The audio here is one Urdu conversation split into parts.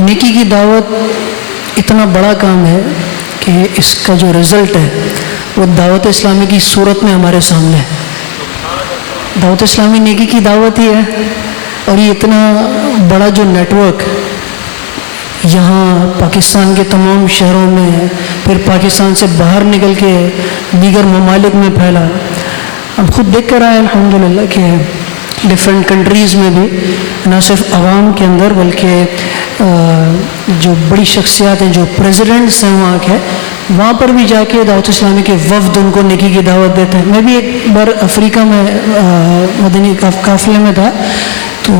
نیکی کی دعوت اتنا بڑا کام ہے کہ اس کا جو رزلٹ ہے وہ دعوت اسلامی کی صورت میں ہمارے سامنے ہے. دعوت اسلامی نیکی کی دعوت ہی ہے، اور یہ اتنا بڑا جو نیٹ ورک یہاں پاکستان کے تمام شہروں میں، پھر پاکستان سے باہر نکل کے دیگر ممالک میں پھیلا. ہم خود دیکھ کر آئے الحمدللہ کہ ڈفرینٹ کنٹریز میں بھی نہ صرف عوام کے اندر بلکہ جو بڑی شخصیات ہیں، جو پریزیڈنٹس ہیں وہاں پر بھی جا کے دعوت اسلامی کے وفد ان کو نیکی کی دعوت دیتے ہیں. میں بھی ایک بار افریقہ میں مدنی قافلے میں تھا، تو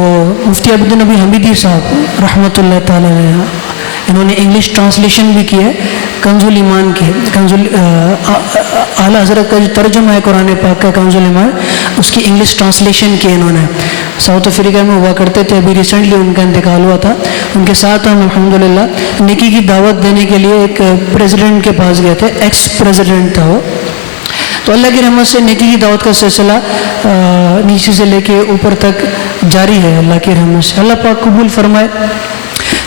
مفتی عبدالنبی حمیدی صاحب رحمۃ اللہ تعالیٰ علیہ، انہوں نے انگلش ٹرانسلیشن بھی کی ہے کنز الایمان کی. اعلیٰ حضرت کا جو ترجمہ ہے قرآن پاک کا کنز الایمان، اس کی انگلش ٹرانسلیشن کی انہوں نے. ساؤتھ افریقہ میں ہوا کرتے تھے، ابھی ریسنٹلی ان کا انتقال ہوا تھا. ان کے ساتھ ہم الحمدللہ نیکی کی دعوت دینے کے لیے ایک پریزیڈنٹ کے پاس گئے تھے، ایکس پریزیڈنٹ تھا وہ. تو اللہ کی رحمت سے نیکی کی دعوت کا سلسلہ نیچے سے لے کے اوپر تک جاری ہے اللہ کی رحمت سے. اللہ پاک قبول فرمائے.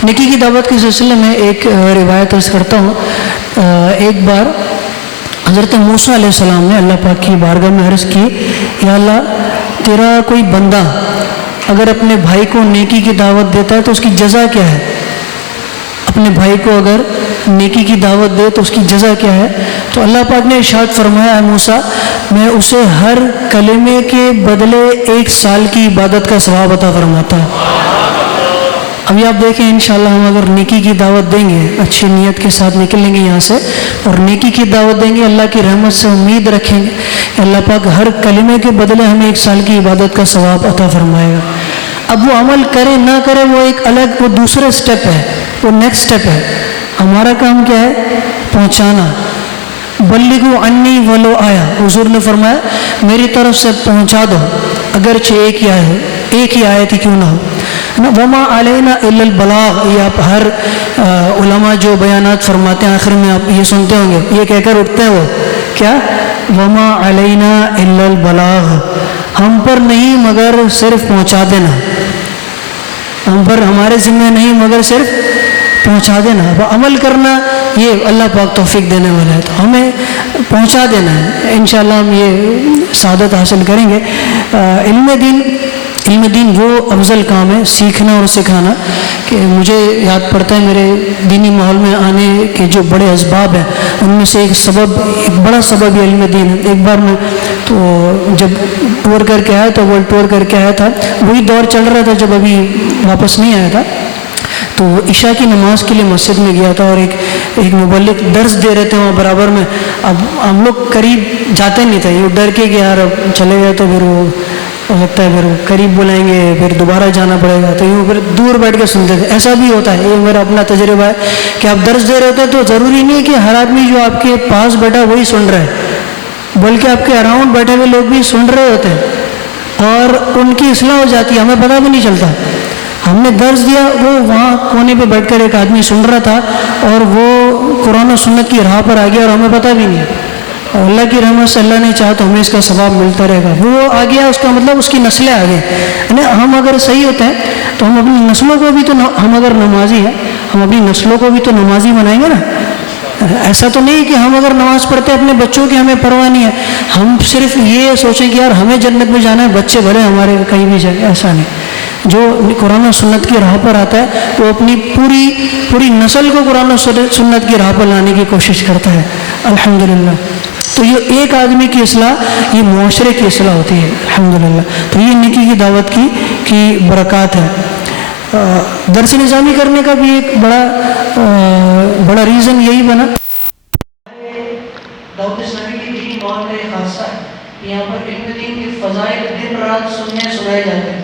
نیکی کی دعوت کے سلسلے میں ایک روایت عرض کرتا ہوں. ایک بار حضرت موسیٰ علیہ السلام نے اللہ پاک کی بارگاہ میں عرض کی، یا اللہ تیرا کوئی بندہ اگر اپنے بھائی کو نیکی کی دعوت دیتا ہے تو اس کی جزا کیا ہے؟ اپنے بھائی کو اگر نیکی کی دعوت دے تو اس کی جزا کیا ہے؟ تو اللہ پاک نے ارشاد فرمایا، اے موسیٰ میں اسے ہر کلمے کے بدلے 1 سال کی عبادت کا ثواب عطا فرماتا ہوں. ابھی آپ دیکھیں انشاءاللہ ہم اگر نیکی کی دعوت دیں گے، اچھی نیت کے ساتھ نکلیں گے یہاں سے اور نیکی کی دعوت دیں گے، اللہ کی رحمت سے امید رکھیں گے کہ اللہ پاک ہر کلمے کے بدلے ہمیں 1 سال کی عبادت کا ثواب عطا فرمائے گا. اب وہ عمل کرے نہ کرے وہ ایک الگ، وہ دوسرا سٹیپ ہے، وہ نیکسٹ سٹیپ ہے. ہمارا کام کیا ہے؟ پہنچانا. بلغوا عنی ولو آیا، حضور نے فرمایا میری طرف سے پہنچا دو اگرچہ ایک ہی آیت ہی کیوں نہ ہو. وما علینا الا البلاغ، یہ آپ ہر علماء جو بیانات فرماتے ہیں آخر میں آپ یہ سنتے ہوں گے، یہ کہہ کر اٹھتے ہیں وہ کیا؟ وما علینا الا البلاغ، ہم پر نہیں مگر صرف پہنچا دینا. ہم پر، ہمارے ذمہ نہیں مگر صرف پہنچا دینا. عمل کرنا یہ اللہ پاک توفیق دینے والا ہے، تو ہمیں پہنچا دینا ہے. انشاءاللہ ہم یہ سعادت حاصل کریں گے. علم دین وہ افضل کام ہے، سیکھنا اور سکھانا. کہ مجھے یاد پڑتا ہے میرے دینی ماحول میں آنے کے جو بڑے اسباب ہیں ان میں سے ایک بڑا سبب یہ علم دین ہے. ایک بار میں تو جب ٹور کر کے آیا تو ورلڈ ٹور کر کے آیا تھا، وہی دور چل رہا تھا جب ابھی واپس نہیں آیا تھا. تو عشاء کی نماز کے لیے مسجد میں گیا تھا اور ایک مبلغ درس دے رہے تھے وہاں برابر میں. اب ہم لوگ قریب جاتے نہیں تھے، یہ ڈر کے کہ یار اب چلے گئے تو پھر وہ ہو سکتا ہے پھر قریب بلائیں گے پھر دوبارہ جانا پڑے گا، تو یوں پھر دور بیٹھ کے سنتے تھے. ایسا بھی ہوتا ہے، یہ میرا اپنا تجربہ ہے کہ آپ درس دے رہے ہوتے ہیں تو ضروری نہیں ہے کہ ہر آدمی جو آپ کے پاس بیٹھا وہی سن رہا ہے، بلکہ آپ کے اراؤنڈ بیٹھے ہوئے لوگ بھی سن رہے ہوتے ہیں اور ان کی اصلاح ہو جاتی ہے، ہمیں پتہ بھی نہیں چلتا. ہم نے درس دیا، وہ وہاں کونے پہ بیٹھ کر ایک آدمی سن رہا تھا اور وہ قرآن و سنت کی راہ پر آ گیا اور ہمیں پتہ بھی نہیں. اور اللہ کی رحمت سے اللہ نے چاہا تو ہمیں اس کا ثواب ملتا رہے گا. وہ آ گیا، اس کا مطلب اس کی نسلیں آ گئی. یعنی ہم اگر صحیح ہوتے ہیں تو ہم اپنی نسلوں کو بھی تو، ہم اگر نمازی ہیں ہم اپنی نسلوں کو بھی تو نمازی بنائیں گے نا. ایسا تو نہیں کہ ہم اگر نماز پڑھتے ہیں اپنے بچوں کی ہمیں پرواہ نہیں ہے، ہم صرف یہ سوچیں کہ یار ہمیں جنت میں جانا ہے، بچے بھلے ہمارے کہیں بھی جائیں. ایسا نہیں. جو قرآن و سنت کی راہ پر آتا ہے وہ اپنی پوری نسل کو قرآن و سنت کی راہ پر لانے کی کوشش کرتا ہے الحمدللہ. تو یہ ایک آدمی کی اصلاح یہ معاشرے کی اصلاح ہوتی ہے الحمدللہ. تو یہ نیکی کی دعوت کی برکات ہے. درس نظامی کرنے کا بھی ایک بڑا ریزن یہی بنا. دعوت اسلامی کی دینی ماحول کا ایک خاصہ ہے، یہاں پر علم دین کے فضائل دن رات سنائے جاتے ہیں.